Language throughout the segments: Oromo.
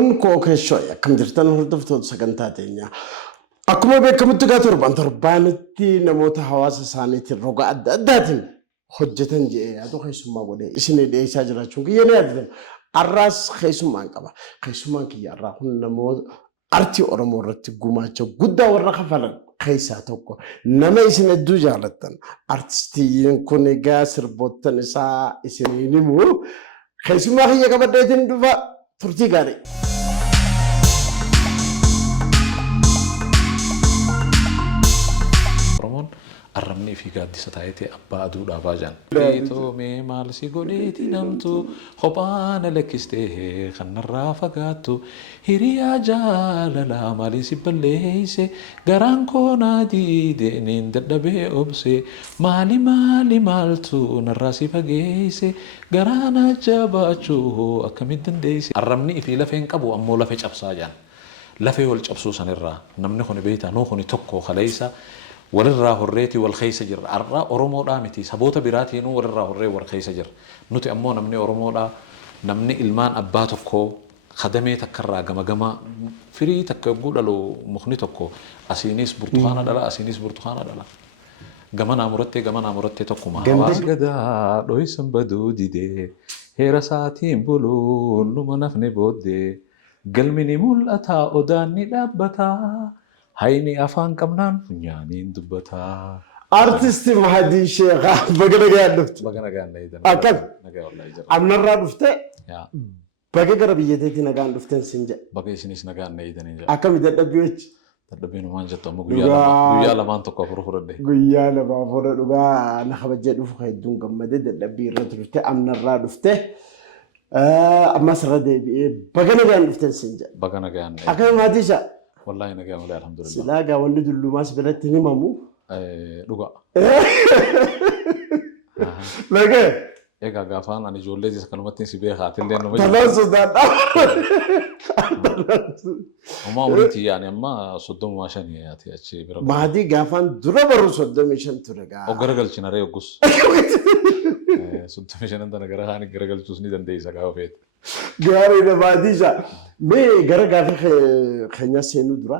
Kun kookeshoya kam jirtan hordoftoota sagantaa teenya. Akkuma beekamutti gaa torbaanitti namoota hawaasa isaaniitiin roga adda addaatiin hojjetan jedhee yaadu keessummaa godhee isin dhiyeessaa jiraachuun kiyya ni yaadatan. Arraas keessummaan qaba. Keessummaan kiyya arraa kun namoota artii Oromoo irratti gumaacha guddaa warra kafalan keessaa tokko. Nama isin hedduu jaallattan. Artistiin kun egaa sirboottan isaa isiniin himu. Keessummaa kiyya qabadheetiin dhufa turtii gaarii. Arrabni fi gaaddisa taa'ee abbaa aduu dhaabaa jiran. Beetoo mee maal si godheeti namtu kophaan lakkistee kanarraa fagaattu hiriyaa jaalalaa maaliin si balleesse garaan koonaa diideen dadhabee obse maali maaltu narraa si fageesse garaan ajabaachuu akkamitti dandeesse. Arrabni fi lafeen qabu ammoo lafee cabsaa jiran. Lafee wal cabsuu sanirraa namni kun beektaa nuu kun tokko kaleessa. Walirraa horreeti wal keessa jirra. Arraa Oromoodhaa miti saboota biraatiinuu walirraa horree wal keessa jirra. Nuti ammoo namni Oromoodhaa namni ilmaan abbaa tokkoo kadamee takkarraa gama firii takka yogguu dhalu mukni tokko asiinis burtukaana dhala asiinis burtukaana dhala. Gamanaa murattee tokkuma. Hawaasa gadaa dho'isan baduu didee heera saatiin buluun numa nafne booddee galmi ni mul'ata odaan ni dhaabbataa. Hayni afaan qabnaan funyaaniin dubbataa. Artisti Mahadii Sheekhaa baga nagaan dhufte. Baga nagaan dhufte. Akkam. Amnarraa dhufte. Baga gara biyyateetti nagaan dhuften sin jedhe. Baga isinis nagaan dhufte. Akkami dadhabbii jechi. Dadhabbiin waan jettu amma guyyaa lamaan tokko afur fudhadhe. Guyyaa lamaa fudha dhugaa na kabajee dhufu hedduun gammadee dadhabbii irra turte amnarraa dhufte. Ammas irra deebi'ee baga nagaan dhuften sin jedhe. Baga nagaan dhufte. Akkami Mahadii Sheekhaa. والله نجا ولا الحمد لله. سلاجا ولد اللوماس بلتني مامو. لقى. لقى. إيه كعافان أنا جولة جس كلمة تنسبيه خاطر لأنه. تلاص ده. وما أمرتي يعني أما صدق ما عشان ياتي أشي برا. ما هذه كعافان درا برو صدق مشان ترجع. أقرأ قال شناري أقص. صدق مشان أنت نقرأ خاني قرأ قال توسني دندي سكاو فيت. Gaarii na baadiyyaa. Mee gara gaafa keenya seenuu dura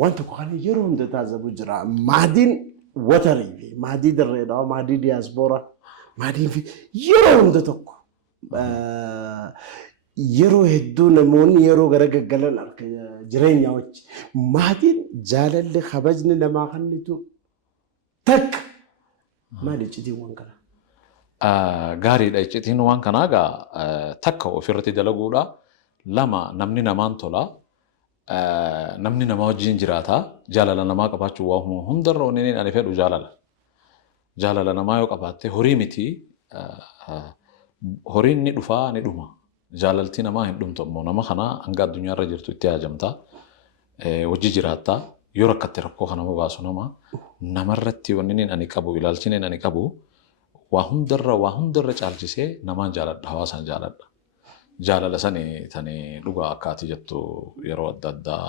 waan tokko kan yeroo hunda taasifamu jira. Maadiin watarii fi maadii darreedhaa, maadii diyaaspooraa, maadiin fi yeroo hunda tokko yeroo hedduu namoonni yeroo gara gaggalan jireenya wajji. Maadiin jaalalli kabajni namaa kannitu takka maali icciitiiwwan kana. Gaariidha icciitiin waan kanaagaa takka ofirratti dalaguudha. Lama namni namaan tola. Namni nama wajjin jiraata. Jaalala namaa qabaachuu waa hundarra onneen ani fedhu jaalala. Jaalala namaa yoo qabaatte horii miti. Horiin ni dhufaa ni dhuma. Jaalalti namaa hin dhumtu ammoo nama kana hanga addunyaarra jirtu itti haajamta. Wajji jiraatta. Yoo rakkatte rakkoo kana baasu namarratti onneen ani qabu ilaalchineen ani qabu. Waa hundarra caalchisee namaan jaaladha hawaasaan jaaladha. Jaalala sanii tanii dhugaa akkaati jettu yeroo adda addaa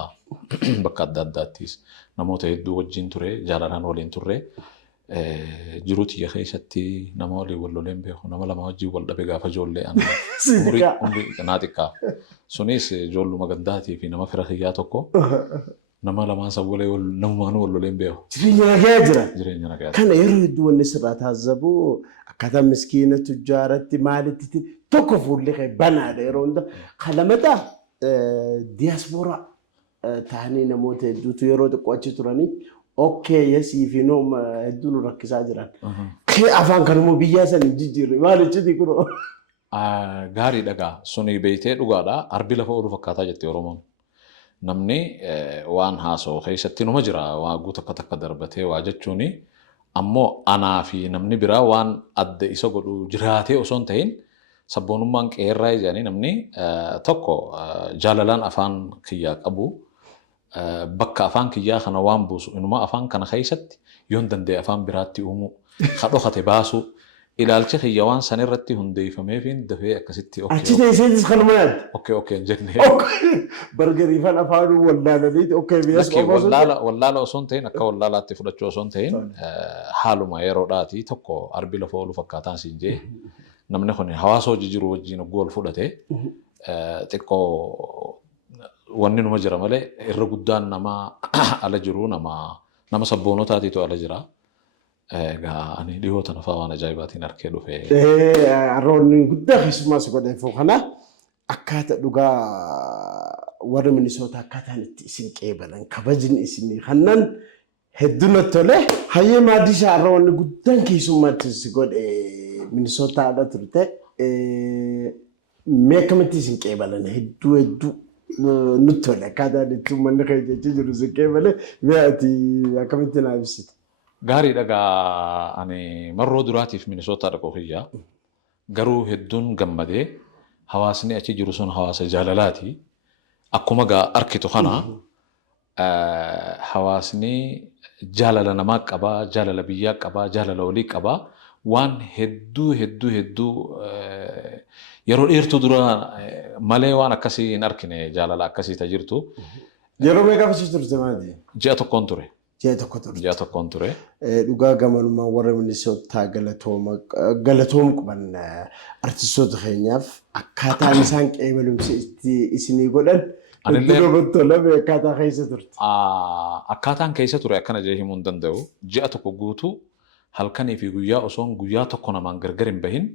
bakka adda addaattis namoota hedduu wajjin ture jaalalaan waliin turre jiruu tiyya keessatti nama waliin wal loleen beeku nama lama wajjin wal dhabe gaafa ijoollee umrii naa xiqqaa. Sunis ijoolluma gandaatii fi nama fira kiyyaa tokko nama lamaan sabwalee namumaanuu wal loleen beeku. Jireenya nagaa jira. Kana yeroo hedduu wanni sirraa taasisamu akkaataa miskiina tujjaaratti maalitti tokko fuullee kee banaadha yeroo hunda. Kalamataa diyaaspooraa ta'anii namoota hedduutu yeroo xiqqoo achi turanii okkee yesii fi nooma hedduu nu rakkisaa jiran. Afaan kanuma biyyaa sanii jijjiirre maalichiti kunoo. Gaarii dhagaa suni beeytee dhugaadha arbi lafa oolu fakkaataa jette Oromoon. Namni waan haasoo keessatti numa jira waa guutuu takka darbatee waa jechuuni ammoo anaa fi namni biraa waan adda isa godhu jiraatee osoo hin ta'in sabboonummaan qeerraa jedhanii namni tokko jaalalaan afaan kiyyaa qabu bakka afaan kiyyaa kana waan buusu inuma afaan kana keessatti yoon danda'e afaan biraatti uumuu kadhokate baasu ilaalcha kiyya waan sanirratti hundeeffamee fi dafee akkasitti achi teesseetis kanuma yaadde. Okkee jennee. Bargariifan afaan wallaalaniiti okkee biyyaas qofaatu. Wallaala osoo hin ta'in akka wallaalaatti fudhachuu osoo hin ta'in haaluma yeroodhaati tokko arbi lafa oolu fakkaataan siin jee namni kun hawaasa hojii jiru wajjin ogguu ol fudhate xiqqoo wanni numa jira malee irra guddaan nama ala jiru nama sabboonotaatiitu ala jira. Egaa ani dhiyoota nafaa waan ajaa'ibaatiin harkee dhufe. Roonni guddaa keessumaa si godheefuu kana akkaataa dhugaa warra Minnesota akkaataan itti isin qeebalan kabajni isinii kannan hedduu natti tole. Hayyee maaddii isaa roonni guddaan keessummaatti si godhe Minnesota haadha turte. Mee akkamitti isin qeebalan hedduu nutti tole akkaataan itti uummanni keenya jechuu jiru si qeebale mee ati akkamitti naa ibsite? Gaarii dhagaa ani marroo duraatiif Minnesota dhaqoo kiyyaa garuu hedduun gammadee hawaasni achi jiru sun hawaasa jaalalaati. Akkuma arkitu kana hawaasni jaalala namaa qabaa, jaalala biyyaa qabaa, jaalala olii qabaa. Waan hedduu yeroo dheertuu dura malee waan akkasii hin arkine jaalala akkasii tajirtu. Yeroo meeqa fi turte maali? Ji'a tokkoon ture. Ji'a tokkoon ture. Dhugaa gamanummaa warra Minnesota galatoom qaban artistoota keenyaaf akkaataan isaan qeebalumsi isinii godhan hedduu tolame akkaataa keessa turte. Akkaataan keessa ture akkana jee himuu hin danda'u. Ji'a tokko guutuu halkanii fi guyyaa osoon guyyaa tokko namaan gargar hin bahin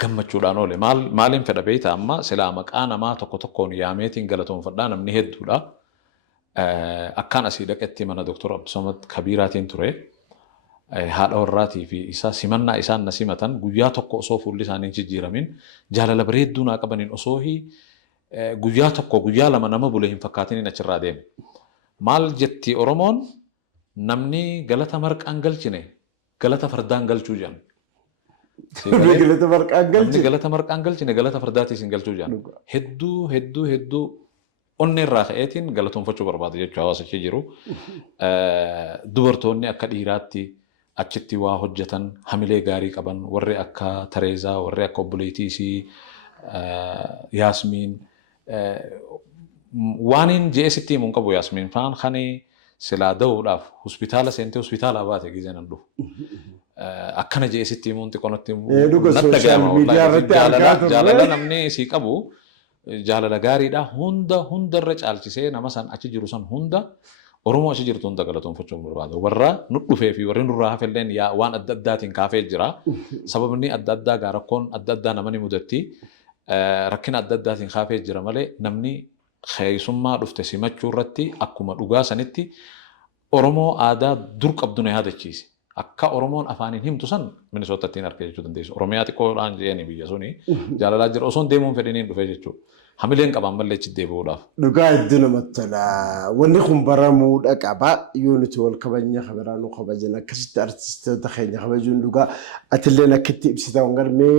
gammachuudhaan oole. Maaliin fedha beeyta amma silaa maqaa namaa tokko tokkoon yaameetiin galatoonfadhaa namni hedduudha. Akkaan asii dhaqetti mana Dr. Abdusamad Kabiiraatiin ture. Haadha warraatii fi isaa simannaa isaan na simatan guyyaa tokko osoo fuulli isaanii hin jijjiiramin jaalala bareedduu naa qabaniin osoo guyyaa tokko guyyaa lama nama bule hin fakkaatiniin achirraa deeme. Maal jetti Oromoon namni galata marqaan galchine galata fardaan galchuu jedhan. Galata marqaan galchine galata fardaatis hin galchuu jedhan. Hedduu onnee irraa ka'eetiin galatoonfachuu barbaada jechuu hawaasa ishee jiru. Dubartoonni akka dhiiraatti achitti waa hojjetan hamilee gaarii qaban warri akka Tareezaa warri akka obboleetiisii Yaasmiin waaniin jeesitti himuun qabu Yaasmiin faan kanii silaa da'uudhaaf hospitaala seentee hospitaala baate gizee nan dhufu. Akkana jeesitti himuun xiqqoonatti jaalala namni sii qabu. Jaalala gaariidha hundarra caalchisee nama san achi jiru san hunda Oromoo achi jirtu hunda galatoonfachuu barbaada. Warra nu dhufee fi warri nurraa hafelleen waan adda addaatiin kaafee jira. Sababni adda addaa rakkoon adda addaa namni mudatti rakkina adda addaatiin kaafee jira malee namni keessummaa dhufte simachuu irratti akkuma dhugaa sanitti Oromoo aadaa dur qabdu na yaadachiise. Akka Oromoon afaaniin himtu san Minnesotattiin harka jechuu dandeessu. Oromiyaa xiqqoodhaan jeeni biyya suni jaalalaa jira osoon deemuun fedhiniin dhufee jechuudha. Hamileen qaban malee itti deebi'uudhaaf. Dhugaa hedduu namatti tola. Wanni kun baramuudha qaba. Yoo nuti wal kabajna kabiraa nu kabajan akkasitti artistoota keenya kabajuun dhugaa atilleen akka itti ibsitaa wangarmee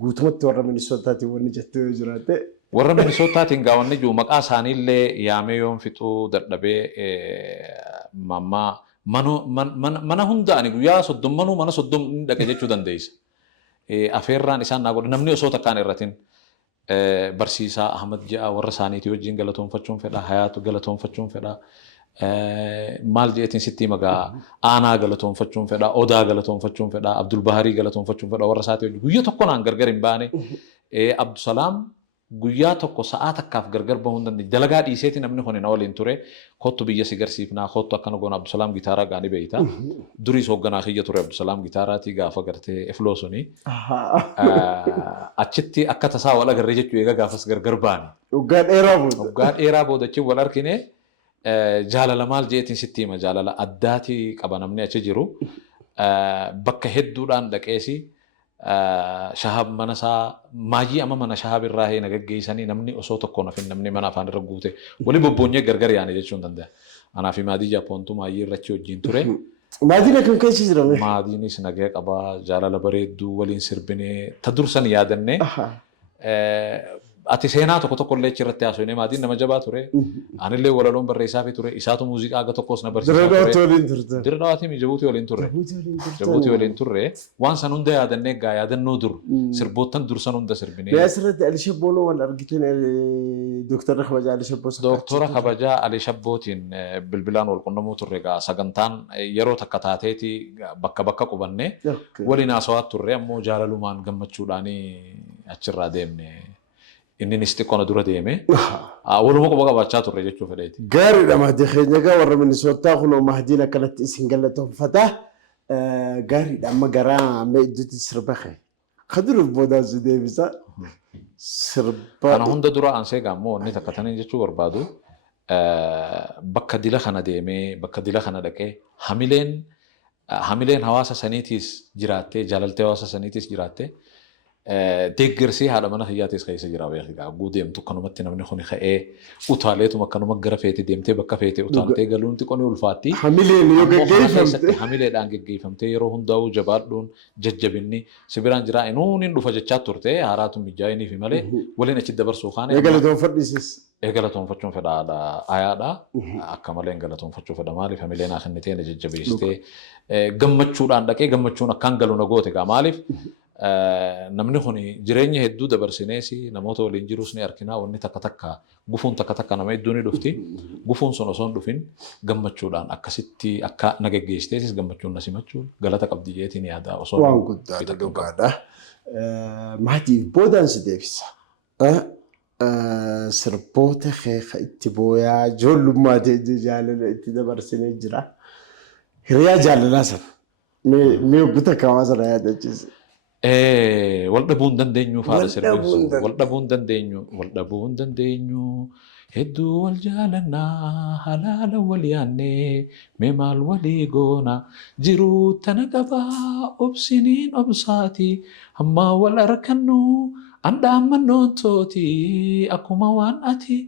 guutumatti warra Minnesotaatiin wanni jettu yoo jiraate. Warra Minnesotaatiin gaawwanni jiru maqaa isaaniillee yaamee yoon fixuu dadhabee mammaa mana hundaani guyyaa soddommanuu mana soddomni dhaqe jechuu dandeessa. Afeerraan isaan naa godhe namni osoo takkaan irratin barsiisaa Ahmad Ja'a warra isaaniitii wajjin galatoonfachuun fedha Hayaatu galatoonfachuun fedha maal jeetiin sitti magaa Aanaa galatoonfachuun fedha Odaa galatoonfachuun fedha Abdul Baharii galatoonfachuun fedha warra isaatii wajjin guyyaa tokko naan gargar hin baane Abdusalaam guyyaa tokko sa'aa takkaaf gargar bahuun dandeenye dalagaa dhiiseeti namni kun na waliin ture kottu biyya si garsiifnaa kottu akkana goona Abdusalaam gitaaraa gaanii beeyta durii hoogganaa kiyya ture Abdusalaam gitaaraatii gaafa gartee efloo suni achitti akka tasaa wal agarree jechuu eega gaafas gargar baane. Waggaa dheeraa boodachi wal arkine jaalala maal jeetiin sitti hima jaalala addaatii qaba namni achi jiru bakka hedduudhaan dhaqeesi. Shahab mana isaa maayii amma mana shahab irraa hee nagaggeessanii namni osoo tokko nafin namni mana afaan irra guute wali bobboonyee gargar yaane jechuun danda'a. Anaa fi maadii Jaapoontu maayii irrachi wajjin ture. Maadiin akkam keessa jirame? Maadiinis nagee qabaa jaalala bareedduu waliin sirbinee ta dursan yaadannee ati seenaa tokko illee achirratti haasofnee maadiin nama jabaa ture. Anillee walaloon barreessaa fi ture isaatu muuziqaa aga tokkos na barsiisaa ture. Dira dhawaatii Jabuutii waliin turre. Jabuutii waliin turre waan san hunda yaadannee gaa yaadannoo dur sirboottan dursan hunda sirbinee. Asirratti Alishabbooloo wal argiteen Dooktora Kabajaa Alishabboo. Dooktora Kabajaa Alishabbootiin bilbilaan wal qunnamuu turre gaa sagantaan yeroo takka taateeti bakka qubannee waliin haasawaa turre ammoo jaalalumaan gammachuudhaanii achirraa deemne. inni nisti qona dura deeme waluma quba qabaachaa turre jechuu fedheeti. gaariidha maatii keenya egaa warra Minisootaa kunoo mahdiin akkanatti isin galatoonfata gaariidha amma garaa amma iddooti sirba kee kaduruuf boodaan si deebisa sirba. Kana hunda dura aansee gaammoo inni takka tanii jechuu barbaadu bakka dila kana deemee bakka dila kana dhaqee hamileen hawaasa saniitiis jiraattee jaalaltee hawaasa saniitiis jiraattee deeggarsii haadha mana hiyyaatis keessa jira beekaa guudeemtu kanumatti namni kun ka'ee utaaleetuma kanuma gara feete deemtee bakka feete utaaltee galuun xiqqoon ulfaatti. Hamileen yoo geggeeffamte. Hamileedhaan geggeeffamtee yeroo hundaa'uu jabaadhuun jajjabinni sibiraan jira inuun hin dhufa jechaa turte haaraatu mijaa'inii fi malee waliin achi dabarsuu kaane. Eegalatoonfadhiisis. Eegalatoonfachuun fedhaadha ayaadha akka malee eegalatoonfachuu fedha maaliif hamileen akka inni ta'e jajjabeessitee gammachuudhaan dhaqee gammachuun akkaan galu na goote gaa maaliif. Namni kun jireenya hedduu dabarsinees namoota waliin jirus ni argina wanni takka gufuun takka nama hedduu ni dhufti gufuun sun osoo hin dhufin gammachuudhaan akkasitti akka nagaggeessitees gammachuun na simachuu galata qabdi jeetiin yaada osoo waan guddaadha dhugaadha. Maatiif boodaan si deebisa. Sirboota keeka itti booyaa ijoollummaa ta'e jaalala itti dabarsinee jira. Hiriyaa jaalalaa sana mee guutaa kaawaa sana yaadachiisa. Wal dhabuun dandeenyu faala sirbeessu. Wal dhabuun dandeenyu hedduu wal jaalannaa halaala wal yaannee mee maal walii goona jiruu tana qabaa obsiniin obsaati hammaa wal arkannu andhaammannoon tooti akkuma waan ati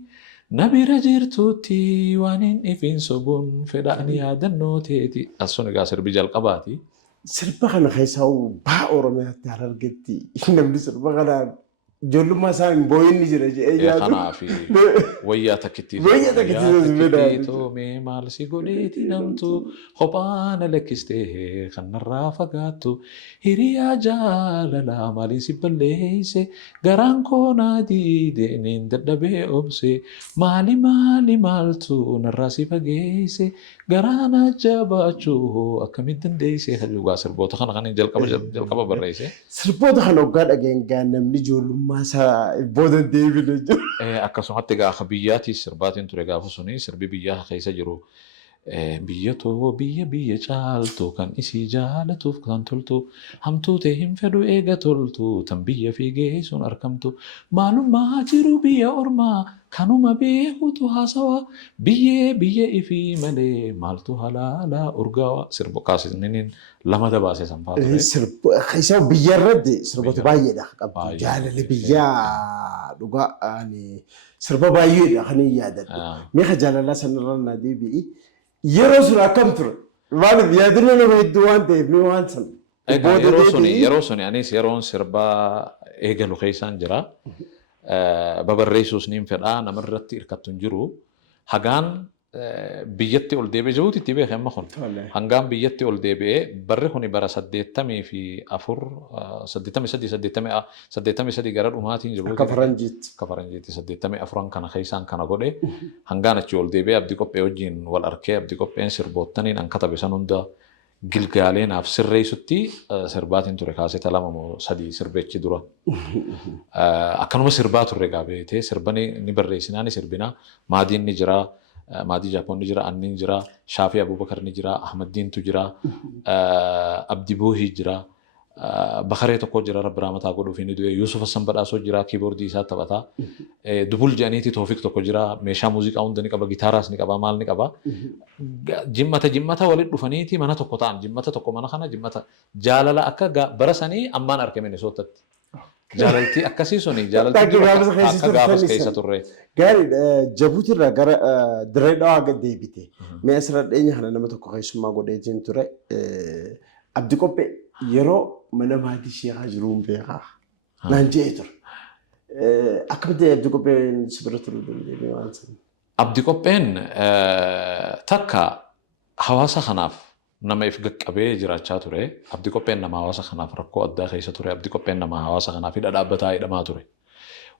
na bira jirtuutti waan hin ifin sobuun fedhaan yaadannoo teeti. Asuun egaa sirbi jalqabaati. Sirba kana keessaa baa Oromiyaatti argetti namni sirba kanaan ijoollummaa isaa hin boo'inni jira jedhee yaadu. Kanaaf wayyaa takkittii. Wayyaa takkittii mee maal si godheeti namtu kophaana lakkistee kan narraa fagaattu hiriyaa jaalalaa maaliin si balleesse garaan koonaa diideen dadhabee obse maali maaltu narraa si fageesse garaan ajabaachuu akkamitti dandeesse hajuugaa sirboota kana kan jalqaba barreesse. Sirboota kana waggaa dhageenyaa namni ijoollummaa isaa booda deebine jiru. Akkasumatti gaafa biyyaatis sirbaatiin ture gaafa suni sirbi biyyaa keessa jiru. Biyya too biyya caaltu kan isii jaalatuuf kan toltu hamtuu ta'e hin fedhu eega toltu tan biyya fiigee sun argamtu maalummaa jiru biyya ormaa kanuma beekutu haasawa biyya ifii malee maaltu halaala urgaawa sirbo kaasisniin lama dabaase sanfaa ture. Isa biyya irratti sirboota baay'eedha qabdu jaalala biyyaa dhugaa sirba baay'eedha kan hin yaadadhu. Meeqa jaalalaa sanarra na deebi'i. Yeroo sun akkam ture? Maaliif yaadannoo nama hedduu waan ta'eef ni waan sana. Yeroo suni anis yeroon sirbaa eegalu keessaan jira. Babarreessuus ni fedhaa namarratti hirkattu hin jiru. Hagaan biyyatti ol deebi'ee jiruuti itti beekee amma kun. Hangaan biyyatti ol deebi'ee barri kuni bara 83 gara dhumaatiin jiru. Akka faranjiitti. Akka faranjiitti 84 kana keessaan kana godhe hangaan achi ol deebi'ee abdii qophee wajjin wal arkee abdii qopheen sirboottaniin an katabe san hunda gilgaalee naaf sirreessutti sirbaatiin ture kaaseta 2-3 sirbeechi dura. Akkanuma sirbaa turre gaabeetee sirbanii ni barreessinaa ni sirbinaa maadiin ni jira. Maadii Jaapoon ni jira, Anni ni jira, Shaafii Abubakar ni jira, Ahmaddiintu jira, Abdii Buuhii jira, Bakaree tokko jira Rabbi Raamataa godhuuf inni du'e, Yuusuf Hassan Badhaasoo jira, kiiboordii isaa taphataa, Dubul jedhaniiti Toofiq tokko jira, meeshaa muuziqaa hunda ni qaba, gitaaraas ni qaba, maal ni qaba. Jimmata walitti dhufaniiti mana tokko ta'an, jimmata tokko mana kana jimmata jaalala akka bara sanii ammaan argame Minisootaatti. Jaalaltii akkasii suni jaalaltii akka gaafas keessa turre. Gaariidha Jabuutirraa gara Dirree Dhawaa gad deebite. Mee asirra dhiyeenya kana nama tokko keessummaa godheetiin ture. Abdii Qophee yeroo mana maatii ishee jiruun beekaa. Naan jedhee ture. Akkamitti Abdii Qopheen si bira turuu dandeenye waan sana? Abdii Qopheen takka hawaasa kanaaf nama if qaqqabee jiraachaa ture. Abdii Qopheen nama hawaasa kanaaf rakkoo addaa keessa ture. Abdii Qopheen nama hawaasa kanaaf hidha dhaabbataa hidhamaa ture.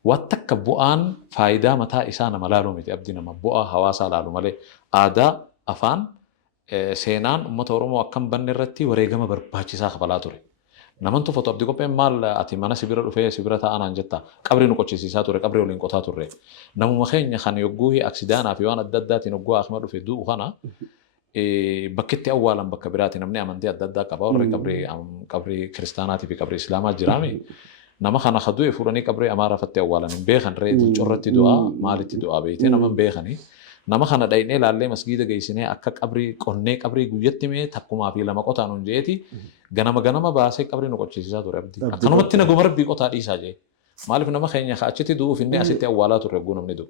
Waan takka bu'aan faayidaa mataa isaa nama laaluu miti. Abdii nama bu'aa hawaasaa laalu malee aadaa, afaan, seenaan uummata Oromoo akkam banne irratti wareegama barbaachisaa kabalaa ture. Naman tufatu abdii qopheen maal ati mana sibira dhufee sibira ta'anaan jetta qabri nu qochisiisaa ture qabri waliin qotaa turre. Namuma keenya kan yogguu aksidaanaa fi waan adda addaatiin yogguu akma dhufe du'u kana bakkitti awwaalan bakka biraati namni amantii adda addaa qaba warri qabri kiristaanaatii fi qabri islaamaa jiraami. Nama kana kaduu fuudhanii qabri amaaraa fattee awwaalan hin beekan reetii corratti du'aa maalitti du'aa beekte nama hin beekanii. Nama kana dhaynee laallee masgiida geessinee akka qabri qonnee qabri guyyatti mee takkumaa fi lama qotaan hun jeeti ganama baasee qabri nu qochisiisaa ture abdii. Akkanumatti naguma rabbii qotaa dhiisaa jee. Maaliif nama keenya achitti du'uuf inni asitti awwaalaa turre guu namni du'u.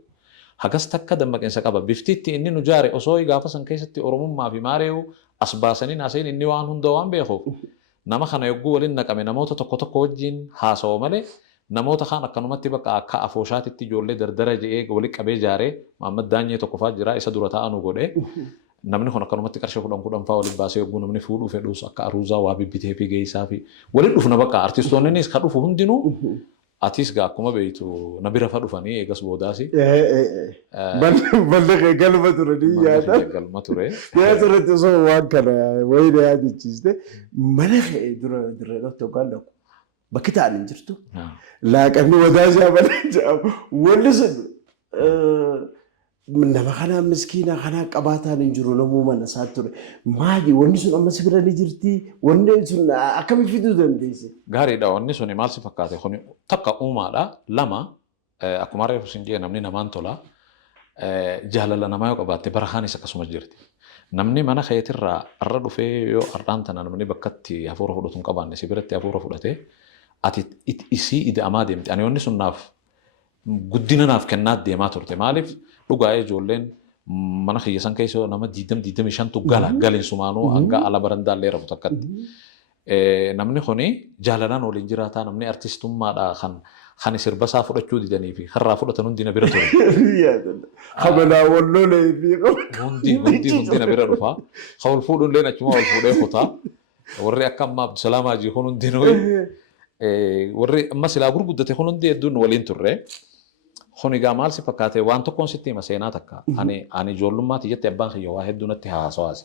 Hagas takka dammaqinsa qaba. Biftiitti inni nu jaare osoo gaafa san keessatti oromummaa fi maareewu as baasanii naaseen inni waan hunda waan beekuuf. Nama kana yogguu waliin naqame namoota tokko wajjin haasa'u malee namoota kaan akkanumatti bakka akka afooshaatitti ijoollee dardara je'ee walitti qabee jaaree Mahammad Daanyee tokko fa'aa jira isa dura taa'anu godhee namni kun akkanumatti qarshii 10 fa'aa waliin baasee yogguu namni fuudhuu fedhus akka aruuzaa waa bibbitee fi geessaa fi walitti dhufna bakka artistoonnis kan dhufu hundinuu atis gaa akkuma beektu na bira fa dhufanii eegas boodaasi. Ballee galma ture ni yaada. Galma ture. Yaa turte osoo waan kana wayii yaadachiiste mana ka'ee dura dhufte waan dhabu. Bakki ta'an hin jirtu. Laaqanni wadaasaa malee jedhamu. Wanni sun nama kana miskiina kana qabaataan hin jiru namuu mana isaa ture. Maali wanni sun amma sibira ni jirti. Wanni sun akkamitti fiduu dandeesse? Gaariidha wanni sun maal si fakkaate kun takka uumaadha lama akkuma reefu sin jee namni namaan tola jaalala namaa yoo qabaatte barahaanis akkasuma jirti. Namni mana keetirraa arra dhufee yoo ardhaan tana namni bakkatti hafuura fudhatu hin qabaanne sibiratti hafuura fudhatee ati isii ida'amaa deemti. Ani wanni sun naaf guddina naaf kennaa deemaa turte. Maaliif dhugaa ijoolleen mana kiyyasan keessa nama 25 gala galinsumaanuu hanga ala barandaallee rafu takkatti. Namni kuni jaalalaan waliin jiraataa namni artistummaadhaa kan sirba isaa fudhachuu didanii fi har'aa fudhatan hundi na bira ture. Habalaa walloolee fi hundi na bira dhufa. Hawal fuudhuun leen achuma wal fuudhee kutaa. Warri akka amma Abdusalaam Hajii kun hundinuu warri amma silaa gurguddate kun hundi hedduun waliin turre. Kun egaa maal si fakkaate waan tokkoon sitti hima seenaa takka. Ani ijoollummaatti jettee abbaan kiyya waa hedduu natti haasawaase.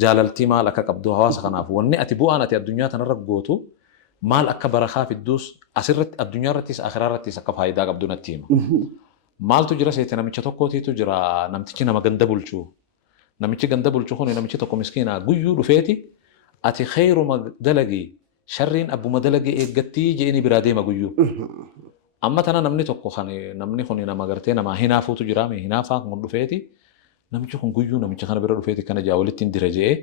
Jaalaltii maal akka qabdu hawaasa kanaaf wanni ati bu'aan ati addunyaa tanarra gootu maal akka barakaa fidduus asirratti addunyaa irrattis akhiraa irrattis akka faayidaa qabdu natti hima. Maaltu jira seete namicha tokkootiitu jira namtichi nama ganda bulchuu. Namichi ganda bulchuu kun namichi tokko miskiina guyyuu dhufeeti ati khayruma dalagii sharriin abbuma dalagii eeggattii jeeni biraa deema guyyuu. Amma tana namni tokko kan namni kun nama gartee nama hinaafuutu jira mee hinaafaa kun dhufeeti. Namichi kun guyyuu namicha kana bira dhufeeti kana jaa walitti hin dira je'ee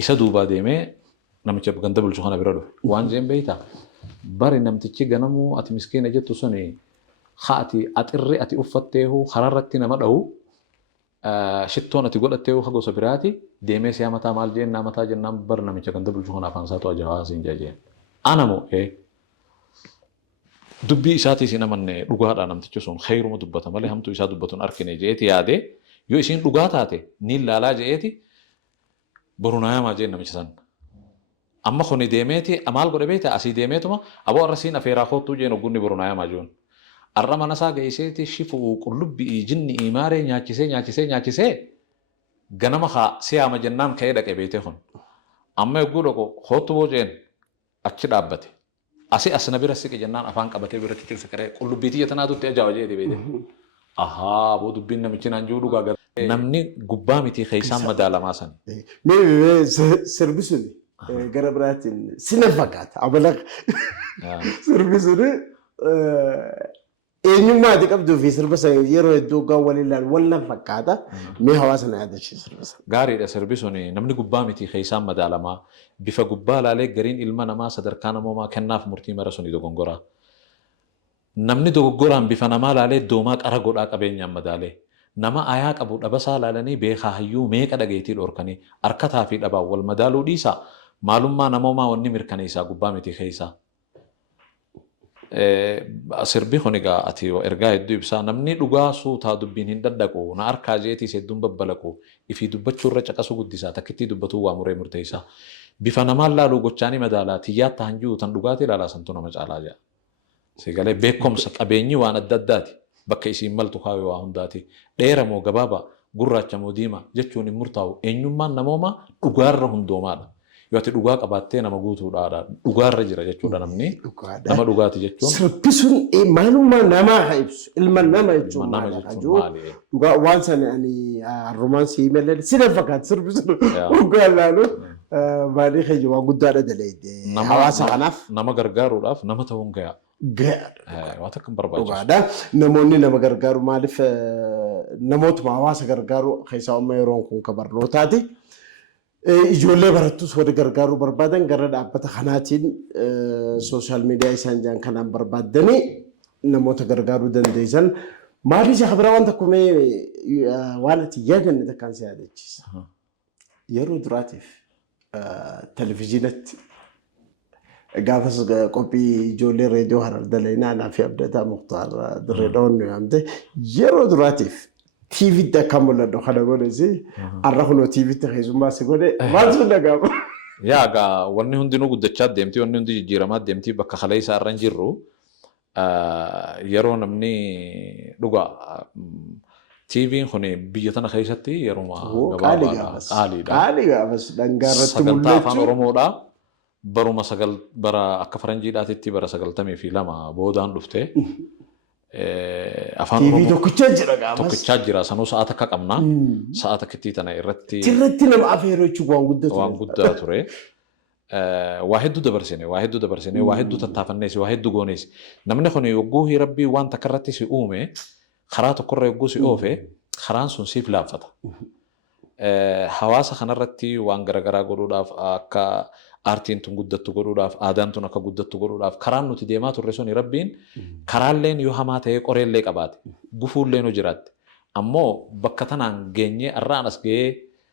isa duubaa deemee namicha ganda bulchuu kana bira dhufe. Waan jeen beeyta bari namtichi ganamuu ati miskiina jettu suni haati axirri ati uffatteehu hararratti nama dha'u shittoon ati godhatteehu gosa biraati deemee siyaa mataa maal jeen naa mataa jennaan bar namicha ganda bulchuu kana afaan isaatu ajabaa siin jajeen. Anamoo dubbii isaatii siin amanne dhugaadha namtichi sun khayruma dubbata malee hamtuu isaa dubbatuun arkine jeeti yaadee yoo isiin dhugaa taate ni laalaa jeeti borunaayamaa jeen namicha san. Amma kuni deemeeti maal godhe beekta asii deemeetuma aboo arrasiin afeeraa koottuu jeen oggunni borunaayamaa jiruun. Arra mana isaa geesseeti shifu qullubbii jinni imaaree nyaachisee ganama haa siyaama jennaan ka'ee dhaqe beekte kun. Amma yogguu dhaqu koottu boo jeen achi dhaabbate. Asii as na bira siqe jennaan afaan qabatee biratti tirsa qaree qullubbii xiyya tanaatutti ajaa'iba jeeti beekte. Ahaa boo dubbiin namichi naan jiru dhugaa gara. Namni gubbaa miti keessaan madaalamaa san. Mee sirbi suni gara biraatiin sina fakkaata abala sirbi suni eenyummaa ati qabduu fi sirba sana yeroo hedduu gaan waliin ilaalu wal fakkaata mee hawaasa na yaadachiisa sirba sana. Gaariidha sirbi suni namni gubbaa miti keessaan madaalamaa bifa gubbaa laalee gariin ilma namaa sadarkaa namoomaa kennaaf murtii mara suni dogongoraa. Namni dogoggoraan bifa namaa laalee doomaa qara godhaa qabeenyaan madaalee. Nama ayaa qabu dhabasaa laalanii beekaa hayyuu meeqa dhageetii dhorkanii harkataa fi dhabaan wal madaaluu dhiisaa maalummaa namoomaa wanni mirkaneessaa gubbaa miti keessaa. Sirbi kun egaa ati ergaa hedduu ibsaa namni dhugaa suutaa dubbiin hin daddaqu na harkaa jeetiis hedduun babbalaqu ifii dubbachuu irra caqasuu guddisaa takkittii dubbatuu waa muree murteessaa. Bifa namaan laaluu gochaanii madaalaa xiyyaatti hanjuu tan dhugaatii ilaalaa santu nama caalaa jira. Sigalee beekumsa qabeenyi waan adda addaati. Bakka isiin maltu kaawee waa hundaati. Dheera moo gabaabaa gurraacha moo diimaa jechuun hin murtaa'u. Eenyummaan namoomaa dhugaarra hundoomaadha. yoo ati dhugaa qabaattee nama guutuudhaadha. Dhugaarra jira jechuudha namni. Dhugaadha. Nama dhugaati jechuun. Sirbisuun maalummaa namaa haa ibsu. Ilma nama jechuun Nama maali? jechuun maali? Dhugaa waan sana ani roomaansii malee sina fakkaatu sirbisuun dhugaa ilaalu baadii keenya waan guddaadha daleedde. Hawaasa kanaaf. Nama gargaaruudhaaf nama ta'uun gahaa. Gahaadha. Waan akka hin barbaachisu. Dhugaadha. Namoonni nama gargaaru maaliif namootuma hawaasa gargaaru keessaa amma yeroon kun ka barnootaati. Ijoollee barattus warri gargaaruu barbaadan gara dhaabbata kanaatiin sooshaal miidiyaa isaan jiran kanaan barbaadanii namoota gargaaruu dandeessan. Maaliif isa biraa waan tokko waan ati yaadanne takkaan si yaadachiisa. Yeroo duraatiif televizyiinatti gaafas qophii ijoollee reediyoo Harar Dalaynaa naa fi Abdataa Mukhtaar Dirreedhawoon nu yaamte yeroo duraatiif TVtti akka mul'atu kana godhesi har'a kunoo TVtti keessummaa si godhe maal sun dhaga'ama. Yaa egaa wanni hundinuu guddachaa deemti wanni hundi jijjiiramaa deemti bakka kalee isaa irra hin jirru yeroo namni dhugaa TV'n kun biyya tana keessatti yeroo gabaabaadha qaaliidha. Qaali gaafas dhangaarratti mul'achuu. Sagantaa afaan Oromoodhaa baruma bara akka faranjiidhaatitti bara 92 boodaan dhufte. Afaan TV tokkichaa jira gaafas. Tokkichaa jira sanuu sa'aata akka qabna. Sa'aata kittii tana irratti. Irratti nama afeeroo jechuun waan guddatu. Waan guddaa ture. Waa hedduu dabarsine waa hedduu tattaafannees waa hedduu goonees. Namni kun yogguu rabbii waan takka irratti si uume karaa tokkorra yogguu si oofe karaan sun siif laaffata. Hawaasa kanarratti waan garaagaraa godhuudhaaf akka aartiin tun guddattu godhuudhaaf aadaan tun akka guddattu godhuudhaaf karaan nuti deemaa turre sun rabbiin karaalleen yoo hamaa ta'ee qoreellee qabaate gufuulleen hoo jiraatte ammoo bakka tanaan geenyee arraan as ga'ee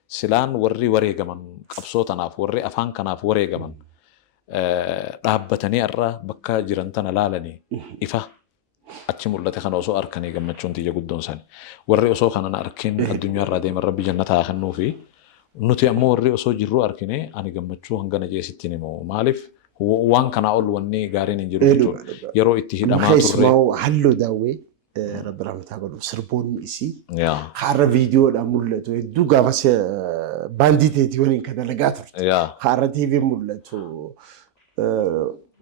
silaan warri wareegaman qabsoo tanaaf warri afaan kanaaf wareegaman dhaabbatanii arra bakka jiran tana laalanii ifa achi mul'ate kana osoo arkanii gammachuun tiyya guddoon isaanii warri osoo kanan arkin addunyaa irraa deeman rabbi jannataa kennuu fi nuti ammoo warri osoo jirru arkine ani gammachuu hangana jeesittiin himu maaliif waan kanaa ol wanni gaariin hin jiru jechuudha yeroo itti hidhamaa turre. Keessumaa halluu daawwee rabbi rahmataa godhu sirboonni isii har'a viidiyoodhaan mul'atu hedduu gaafas baandii teetii waliin kan dalagaa turte har'a TV mul'atu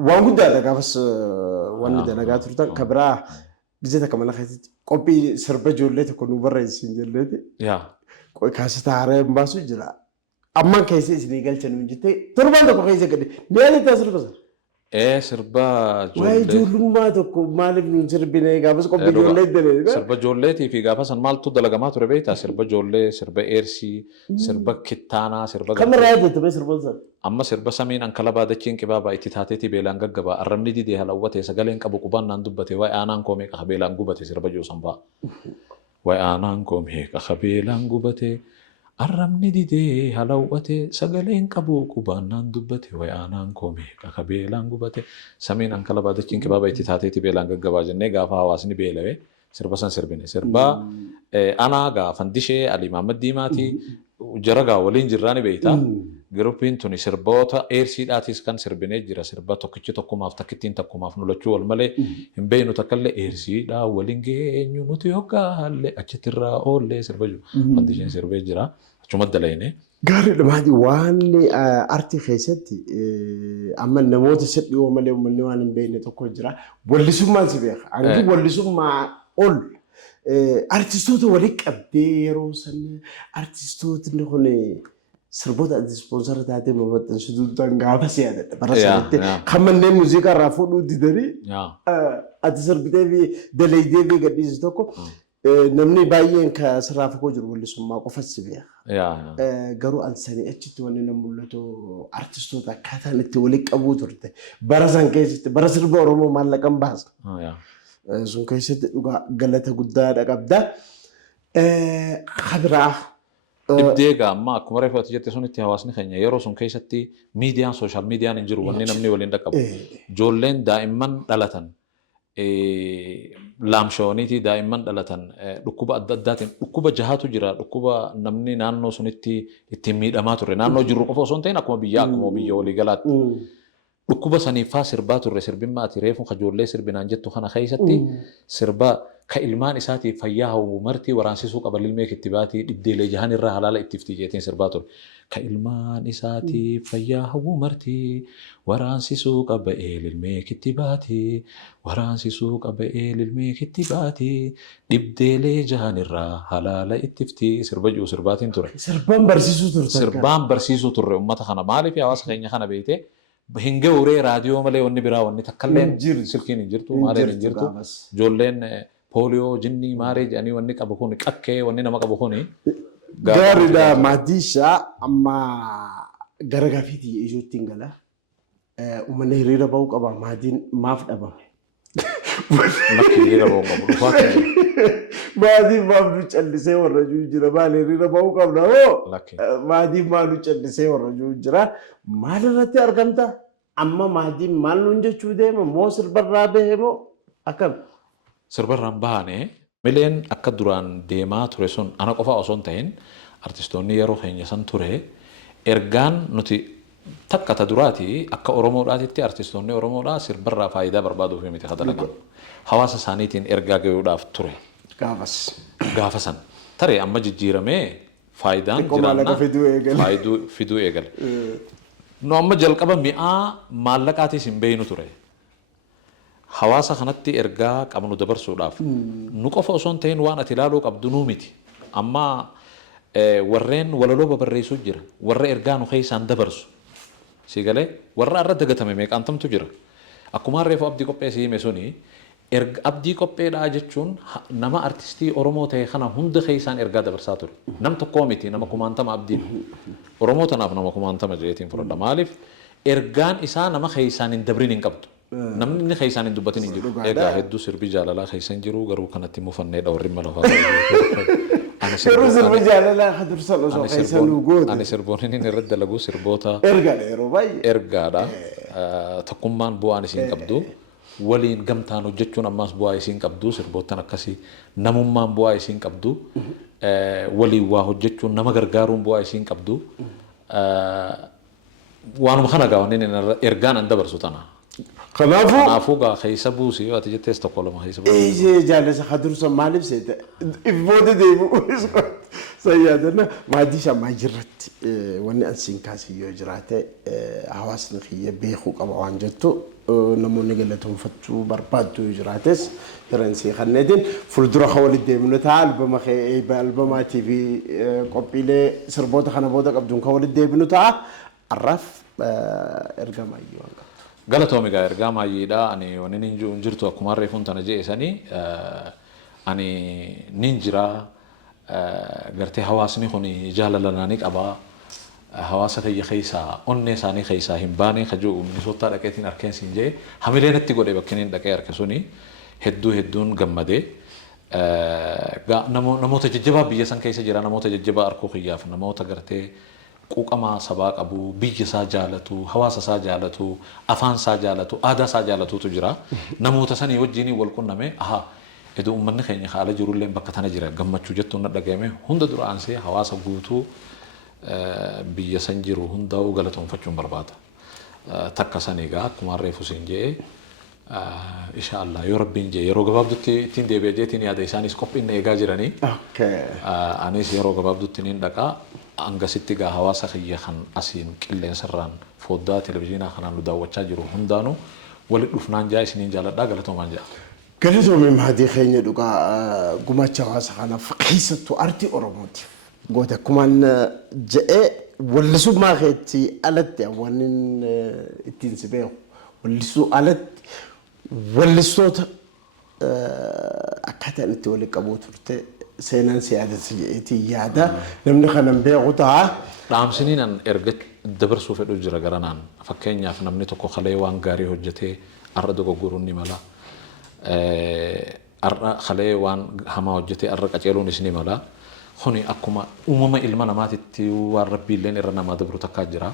waan guddaadha gaafas wanni dalagaa turtan kan biraa biyya takka mana keessatti qophii sirba ijoollee tokko nu barreessin jelleeti. Kaasita haaree hin baasu jira. Ammaan keessa isinii galchan hin jirte torbaan tokko keessa gadi ni yaadataa sirba sana. Sirba ijoollee. Waa'ee ijoollummaa tokko maaliif nuun sirbine gaafas qophii ijoollee dalagaa. Sirba ijoolleetii fi gaafa san maaltu dalagamaa ture beektaa sirba ijoollee sirba eersii sirba kittaanaa sirba. Kamirraa yaadatamee sirba sana. Amma sirba samiin ankala baadachiin qibaabaa itti taateetii beelaan gaggabaa arrabni didee halawwatee sagaleen qabu qubaan naan dubbate waa'ee aanaan koomee qaha beelaan gubate sirba joosan ba'a. Waa'ee aanaan koomee qaha beelaan gubate arrabni didee halawwatee sagaleen qabu qubaan naan dubbate waa'ee aanaan koomee qaha beelaan gubate samiin ankala baadachiin qibaabaa itti taateetii beelaan gaggabaa jennee gaafa hawaasni beelawee sirba san sirbine sirba anaa gaafandishee Alii Mahammad Diimaatii jaragaa waliin jirraani beeytaa. Garuppiin tuni sirboota eersiidhaatis kan sirbinee jira sirba tokkichi tokkumaaf takkittiin takkumaaf nulachuu wal malee hin beeynu takkallee eersiidhaa waliin geenyu nuti hoggaallee achittirraa oollee sirba jiru. Wanti isheen sirbee jira achuma dalayne. Gaariidha maali waan artii keessatti amma namoota sadhiyoo malee uummanni waan hin beekne tokko jira wallisummaan si beeka. Angi wallisummaa ol artistoota walii qabdee yeroo san artistootni kun sirboota ati ispoonsara taatee maxxansituu ta'an gaafa si yaadadha. Bara sanatti kan manneen muuziqaa irraa fuudhuu didanii ati sirbitee fi dalaydee fi gadhiisi tokko namni baay'een kan sirraa fagoo jiru wallisummaa qofa si beeka. Garuu ansanii achitti wanni nama mul'atu artistoota akkaataan itti walii qabuu turte. Bara san keessatti bara sirba Oromoo maallaqan baasa. Sun keessatti dhugaa galata guddaadha qabda. Kabiraa. Dhibdee gaamma akkuma reefatu jette sunitti hawaasni keenya yeroo sun keessatti miidiyaan sooshaal miidiyaan hin jiru wanni namni waliin dhaqqabu. Ijoolleen daa'imman dhalatan laamshooniitii daa'imman dhalatan dhukkuba adda addaatiin dhukkuba jahaatu jira dhukkuba namni naannoo sunitti ittiin miidhamaa ture naannoo jirru qofa osoo hin ta'in akkuma biyya walii galaatti. Dhukkuba saniifaa sirbaa turre sirbimmaa ati reefu ijoollee sirbinaan jettu kana keessatti sirba كإلمان إساتي فياه ومرتي ورانسي سوق قبل الميك اتباتي دبدي لجهان الرها لا اتفتي جيتين سرباتور كإلمان إساتي فياه ومرتي ورانسي سوق قبل الميك اتباتي ورانسي سوق قبل الميك اتباتي دبدي لجهان الرها لا اتفتي سربجو سرباتين توري Sirbaan barsiisuu turtan. سربان برسيسو توري أمتا خنا مالي في عواس خيني خنا بيتي هنگه وري راديو ملي وني برا وني تكلم Injir. سلكين انجرتو مالي انجرتو gaafas. جولين بوليو جني ماري جاني وني قبخوني كاكي وني نما قبخوني Gaariidha maatiishaa amma gara gaafiitii ijuutti hin gala. Uummanni hiriira bahuu qaba. Maatiin maaf dhabame? لكن يرى بوم فاكر Maatiin maaf nu callisee warra jiru jira? Maal hiriira bahuu qabna hoo? لكن Maatiin maal nu callisee warra jiru jira? Maal irratti argamta? Amma maatiin maal nuun jechuu deema? Moo sirbarraa bahe moo akkam? سربر رمبانه ملين akka duraan deemaa ture sun ana qofa osoo hin ta'in artistoonni yeroo keenya san ture ergaan nuti takka ta duraati akka oromoodhaatitti artistoonni oromoodhaa sirbarraa faayidaa barbaaduuf miti kadalagan hawaasa isaaniitiin ergaa gayuudhaaf ture Gaafas. gaafa san taree amma jijjiiramee faayidaan Xiqqoo maallaqa fiduu eegale. fiduu eegale nu amma jalqaba mi'aa maallaqaatis hin beeynu ture hawaasa kanatti ergaa qabnu dabarsuudhaaf nu qofa osoo hin ta'in waan ati ilaaluu qabdu nuu miti amma warreen walaloo babarreessuu jira warra ergaa nu keessaan dabarsu si galee warra irra dagatame meeqaantamtu jira akkuma reefu abdii qopheessii hime suni abdii qopheedhaa jechuun nama artistii oromoo ta'e kana hunda keessaan ergaa dabarsaa ture nam tokkoo miti nama kumaantama abdiin oromoo tanaaf nama kumaantama jeetiin fudhadha maaliif ergaan isaa nama keessaan hin dabrin hin qabdu namni inni keessaan hin dubbatin hin jiru egaa hedduu sirbi jaalalaa keessan jiru garuu kanatti mufanneedha warri mala Yeroo sirbi jaalalaa haa dursan osoo keessa nu goote. ani sirboonni inni irratti dalagu sirboota Ergaadha yeroo baay'ee. ergaadha tokkummaan bu'aan isiin qabdu waliin gamtaan hojjechuun ammas bu'aa isiin qabdu sirboottan akkasii namummaan bu'aa isiin qabdu waliin waa hojjechuun nama gargaaruun bu'aa isiin qabdu waanuma kana gaa wanni ergaan an dabarsu tana. Kanaafuu gaa keessa buusi yoo ati jettees tokko lama keessa buusi. Jaalasa haa dursan maaliif seete? Ifoote deebi'u sayyaadana maaddii shamaa jirratti wanni an siin kaasii yoo jiraate hawaasni kiyya beekuu qaba waan jettu namoonni galatoonfachuu barbaaddu yoo jiraates hirensii kanneetiin fuuldura haa walitti deemnu ta'a albamaatii fi qophiilee sirboota kana booda qabduun haa walitti deemnu ta'a arraaf ergamaayyuu waan qabu. Galatoomi gaa ergaa maayyiidha ani wanni nin jirtu akkuma reefuun tana jeesanii ani nin jira gartee hawaasni kun jaalalanaanii qabaa hawaasa kiyya keessaa onnee isaanii keessaa hin baane kajuu misoottaa dhaqeetiin arkeen siin jee hamilee natti godhe bakkiniin dhaqee arke suni hedduun gammadee namoota jajjabaa biyya san keessa jira namoota jajjabaa arkuu kiyyaaf namoota gartee quuqamaa sabaa qabu biyya isaa jaalatu hawaasa isaa jaalatu afaan isaa jaalatu aadaa isaa jaalatutu jira namoota sanii wajjin wal qunname aha edu ummanni keenya haala jirullee bakka tana jira gammachuu jettuun na dhagahame hunda dura aansee hawaasa guutuu biyya san jiru hunda galatoonfachuun barbaada takka sanii gaa akkuma reefu siin jee inshallah yoo rabbiin jee yeroo gabaabdutti ittiin deebi'ee jeetiin yaada isaanis qophiin eegaa jiranii anis yeroo gabaabdutti niin dhaqaa angasitti gaa hawaasa kiyya kan asiin qilleensarraan foddaa televezyiinaa kanaan nu daawwachaa jiru hundaanuu walitti dhufnaan jaa isiniin jaaladhaa galatoomaan jaa. Galatoomii maatii keenya dhugaa gumacha hawaasa kanaaf keessattuu artii Oromootiif goota akkumaan je'ee wallisummaa keetti alatti wanni ittiin si beeku wallisuu alatti wallistoota akkaataan itti walitti qabuu turte seenaan siyaadatti je'eetii yaada namni kanan beeku ta'a. Dhaamsiniin an erga dabarsuu fedhu jira garanaan fakkeenyaaf namni tokko kalee waan gaarii hojjetee arra dogoggoruun ni mala. Arra kalee waan hamaa hojjetee arra qaceeluunis ni mala. Kuni akkuma uumama ilma namaatitti waan rabbiilleen irra namaa dabru takkaa jira.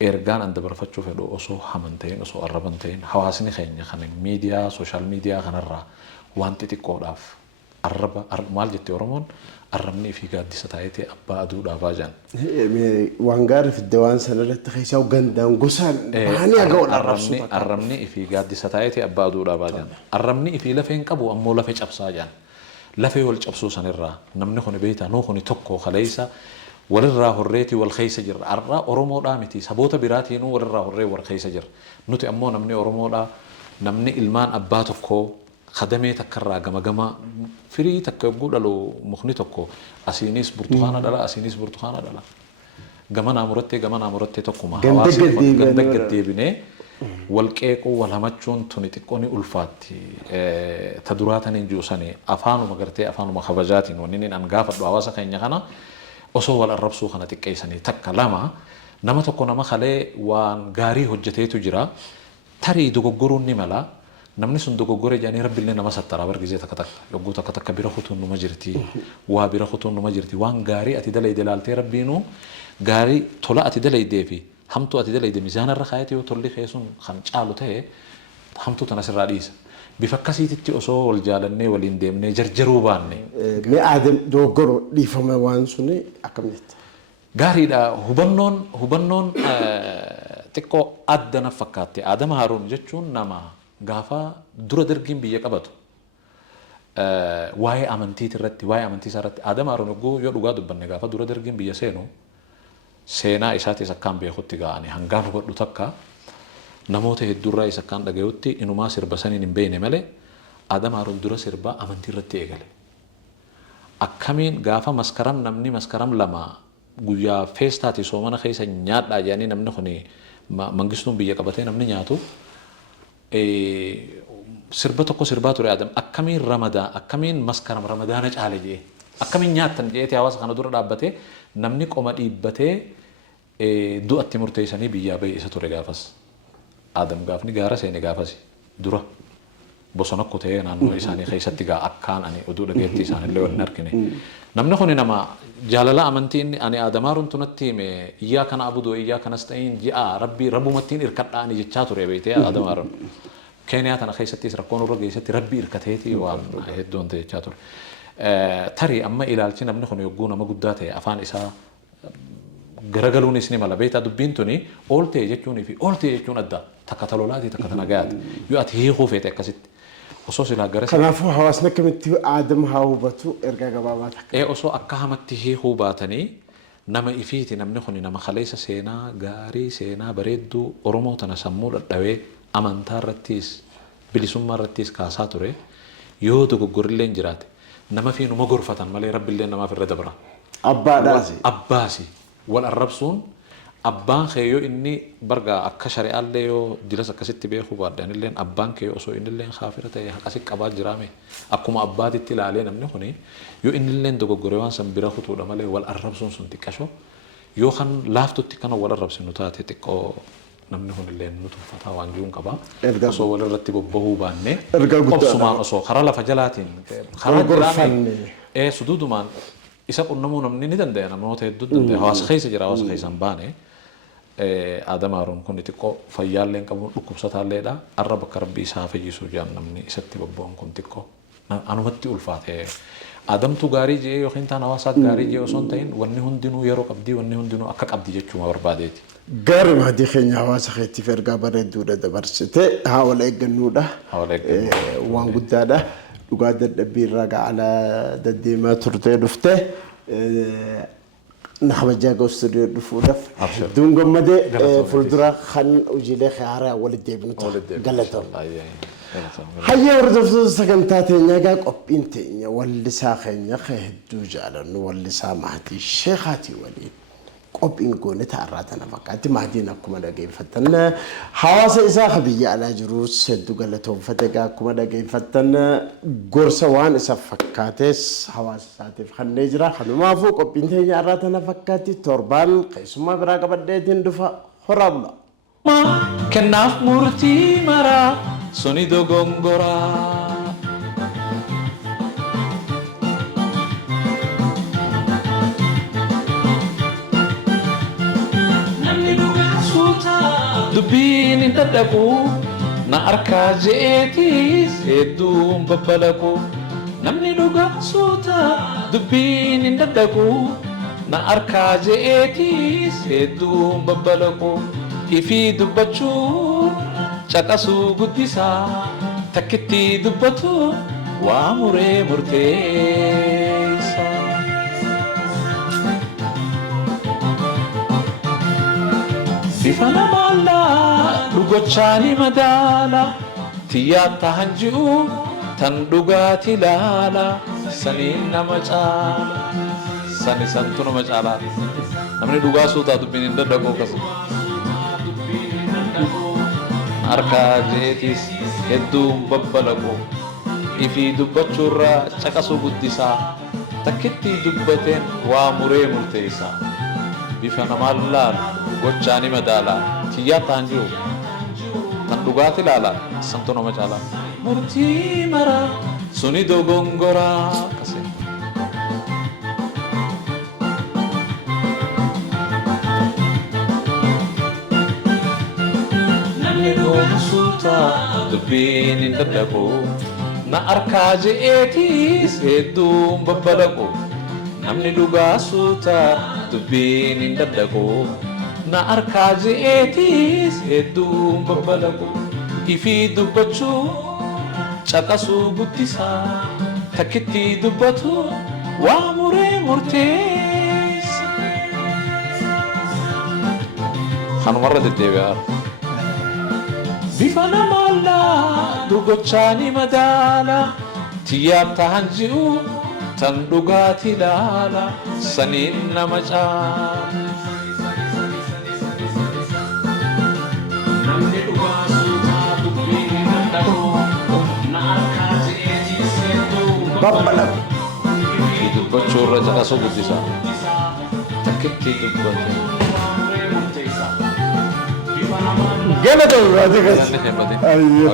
Ergaan an dabarfachuu fedhu osoo haman ta'in osoo arraban ta'in hawaasni keenya kan miidiyaa sooshaal miidiyaa kanarraa waan xixiqqoodhaaf maal jettee Oromoon arrabni fi gaaddisa taa'eeti abbaa aduu dhaabaa jiran. Waan gaarii fidde waan sanarratti keessaa gandaan gosaan baanii aga wal arrabsu. Arrabni fi gaaddisa taa'eeti abbaa aduu dhaabaa jiran. Arrabni fi lafee hin qabu ammoo lafee cabsaa jiran. Lafee wal cabsuu sanirraa namni kun beektaa nuu kun tokko kaleessa walirraa horreetii wal keessa jirra. Arraa Oromoodhaa miti saboota biraatiinuu walirraa horree wal keessa jirra. Nuti ammoo namni Oromoodhaa namni ilmaan abbaa tokkoo khadamee takkarraa gama firii takka yogguu dhalu mukni tokko asiinis burtukaana dhala. Gamanaa murattee tokkuma hawaasni ganda gaddeebinee wal qeequu wal hamachuun tuni xiqqooni ulfaatti. Ta duraataniin juusanii afaanuma gartee afaanuma kabajaatiin wanni inni angaafadhu hawaasa keenya kana osoo wal arrabsuu kana xiqqeessanii takka lama nama tokko nama kalee waan gaarii hojjeteetu jira tarii dogoggoruun ni mala namni sun dogoggore jedhanii rabbiillee nama sattara bargizee takka yogguu takka bira kutuun numa jirti waa bira kutuun numa jirti waan gaarii ati dalayde ilaaltee rabbiinuu gaarii tola ati dalayde fi hamtuu ati dalayde miizaanarra kaayatee yoo tolli keessuun kan caalu ta'e hamtuu tana sirraa dhiisa. Bifa akkasiititti osoo wal jaalannee waliin deemnee jarjaruu baanne. Mee aadam dogoggoruu dhiifama waan suni akkam jette? Gaariidha hubannoon xiqqoo adda na fakkaatti. Aadama Haaruun jechuun nama gaafa dura dargiin biyya qabatu waa'ee amantii isaa irratti Aadama Haaruun yogguu yoo dhugaa dubbanne gaafa dura dargiin biyya seenu seenaa isaatis akkaan beekutti ga'anii hangaan hubadhu takka namoota hedduurraa isa akkaan dhagayutti inumaa sirba saniin hin beekne malee Aadama Haaruun dura sirbaa amantii irratti eegale. Akkamiin gaafa namni maskaram lama guyyaa feestaati soomana keessa nyaadhaa jedhanii namni kun mangistuun biyya qabatee namni nyaatu sirba tokko sirbaa ture Aadam akkamiin maskaram ramadaana caale jee akkamiin nyaattan jeetii hawaasa kana dura dhaabbatee namni qoma dhiibbatee du'atti murteessanii biyyaa bahee isa ture gaafas. Aadam gaafni gaara seene gaafasi dura bosona kutee naannoo isaanii keessatti gaa akkaan ani oduu dhageetti isaanillee waliin argine. Namni kun nama jaalala amantiin ani Aadam Haaruun tunatti hime iyyaa kana abudoo iyyaa kanas ta'in ji'a rabbumattiin irkadhaani jechaa ture beektee Aadam Haaruun. Keeniyaa tana keessattis rakkoon irra geessatti rabbi irkateetii waan hedduun ta'e jechaa ture. Tarii amma ilaalchi namni kun yogguu nama guddaa ta'e afaan isaa garagaluunis ni mala beektaa dubbiin tuni ooltee jechuunii fi ooltee jechuun adda takka talolaati takka tana gayaati yoo ati hiikuu feete akkasitti osoo silaa gara kanaafuu hawaasni akkamitti Aadam haa hubatu erga gabaabaa takka osoo akka hamatti hiikuu baatanii nama ifiiti namni kun nama kaleessa seenaa gaarii seenaa bareedduu Oromoo tana sammuu dhadhawee amantaa irrattis bilisummaa irrattis kaasaa ture yoo dogoggorrillee hin jiraate nama fi numa gorfatan malee rabbillee namaaf irra dabra. Abbaasi wal arrabsuun abbaan kee yoo inni barga akka shari'aallee yoo dilas akkasitti beekuu baaddanillee abbaan kee osoo innillee kaafira ta'e akkasi qabaa jiraame akkuma abbaatitti ilaalee namni kuni yoo innillee dogoggore waan san bira kutuudha malee wal arrabsuun sun xiqqasho yoo kan laaftutti kana wal arrabsinu taate xiqqoo namni kunillee nutu uffataa waan jiruun qaba osoo wal irratti bobbahuu baanne qobsumaan osoo karaa lafa jalaatiin karaa jiraame suduudumaan isa qunnamuu namni ni danda'a namoota hedduu danda'a hawaasa keessa jira hawaasa keessaan baane Aadam Haaruun kun xiqqoo fayyaallee hin qabu dhukkubsataalleedha arra bakka rabbi isaa fayyisuu jedhan namni isatti bobba'an kun xiqqoo anumatti ulfaate Aadamtu gaarii jee yookiin taan hawaasaa gaarii jee osoo hin ta'in wanni hundinuu yeroo qabdii wanni hundinuu akka qabdi jechuuma barbaadeeti. Gaarii maatii keenya hawaasa keetiif ergaa bareedduudha dabarsite haa wal eeggannuudha waan guddaadha. Dhugaa dadhabbii irraa ga'ala deddeemaa turtee dhufte nabajaa gostuudiyoo dhufuudhaaf hedduun gammadee fuuldura kan hojiilee haaraa walitti deebinutu galatamu. Hayyee hordoftoota sagantaa teenyaa egaa qophiin teenya wallisaa keenya hedduu jaalannu wallisaa maatii sheekaatii waliin qophiin goone ta'arraa tana fakkaatti maatiin akkuma dhageeffattan hawaasa isaa ka biyya alaa jirus hedduu galatoomfate egaa akkuma dhageeffattan gorsa waan isa fakkaates hawaasa isaatiif kannee jira kanumaafuu qophiin teenya irraa tana fakkaatti torbaan keessummaa biraa qabadheetiin dhufa horaa bula. Kennaaf murtii maraa suni dogongoraa. Dubbiin hin dadhabu na harkaa je'eetis hedduun babbalaku namni dhugaa suuta dubbiin hin daddaqu na harkaa je'eetiis hedduun babbalaqu ifii dubbachuun caqasuu guddisaa takkitti dubbatu waa muree murteessa. Bifa namaallaa dhugochaani madaala tiyyaa tahan ji'u tan dhugaati laala saniin nama caala sani santu nama caalaa namni dhugaa suutaa dubbiin hin daddaqu akkasuma. Harkaa je'eetiis hedduun babbalaqu ifii dubbachuurraa caqasuu guddisaa takkitti dubbateen waa muree murteessa. Bifa namaan laalu gochaani madaalaa tiyyaa ta'an jiru tan dhugaati ilaalaa santu nama caalaa. Murtii mara suni dogongoraa akkasii. Suuta dubbiin hin daddaqu na harkaa je'eetiis hedduun babbalaqu namni dhugaa suuta dubbiin hin daddaqu na harkaa je'eetiis hedduun babbalaqu ifii dubbachuu caqasuu guddisaa takkitti dubbatu waa muree murteessa. Kanumarra deddeebi'aa. Bifa namaallaa dhugochaani madaala tiyyaa tahan ji'u tan dhugaati laala saniin nama caala. Namni dhugaa suutaa dubbiin hin daddaqu na harkaa je'eetiis hedduun babbalaqu ifii dubbachuurra caqasuu guddisaa takkitti dubbate. Gana ta'u raati gas. Ayyo.